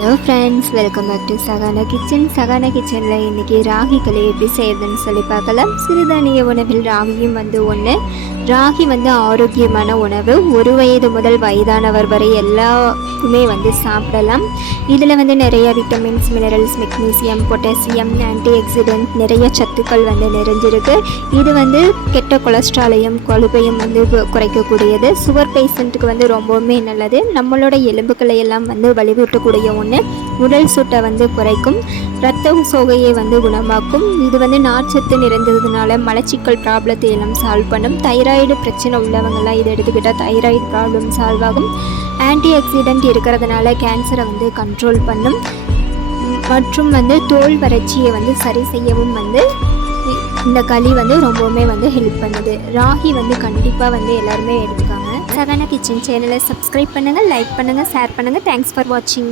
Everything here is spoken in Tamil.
Hello friends, welcome back to Sahana kitchen. Sahana கிச்சனில் இன்றைக்கி ராகி களி எப்படி செய்யறதுன்னு சொல்லி பார்க்கலாம். சிறுதானிய உணவில் ராகியும் ஒன்று. ராகி ஆரோக்கியமான உணவு. 1 வயது முதல் வயதானவர் வரை எல்லாருக்குமே சாப்பிடலாம். இதில் நிறைய vitamins, minerals, magnesium, potassium, anti accident நிறைய சத்துக்கள் நிறைஞ்சிருக்கு. இது கெட்ட கொலஸ்ட்ராலையும் கொழுப்பையும் குறைக்கக்கூடியது. சுகர் பேஷண்ட்டுக்கு ரொம்பவுமே நல்லது. நம்மளோட எலும்புகளை எல்லாம் வலிவூட்டக்கூடிய ஒன்று. உடல் சூட்டை குறைக்கும். இரத்த சோகையை குணமாக்கும். இது நார்ச்சத்து நிறைந்ததுனால மலச்சிக்கல் ப்ராப்ளத்தை எல்லாம் சால்வ் பண்ணும். தைராய்டு பிரச்சனை உள்ளவங்கெல்லாம் இதை எடுத்துக்கிட்டால் தைராய்டு ப்ராப்ளம் சால்வ் ஆகும். ஆன்டி ஆக்சிடென்ட் இருக்கிறதுனால கேன்சரை கண்ட்ரோல் பண்ணும். மற்றும் தோல் வறட்சியை சரி செய்யவும் இந்த களி ரொம்பவுமே ஹெல்ப் பண்ணுது. ராகி கண்டிப்பாக எல்லாருமே எடுத்துக்காங்க. சகானா கிச்சன் சேனலை சப்ஸ்கிரைப் பண்ணுங்கள், லைக் பண்ணுங்கள், ஷேர் பண்ணுங்கள். தேங்க்ஸ் ஃபார் வாட்சிங்.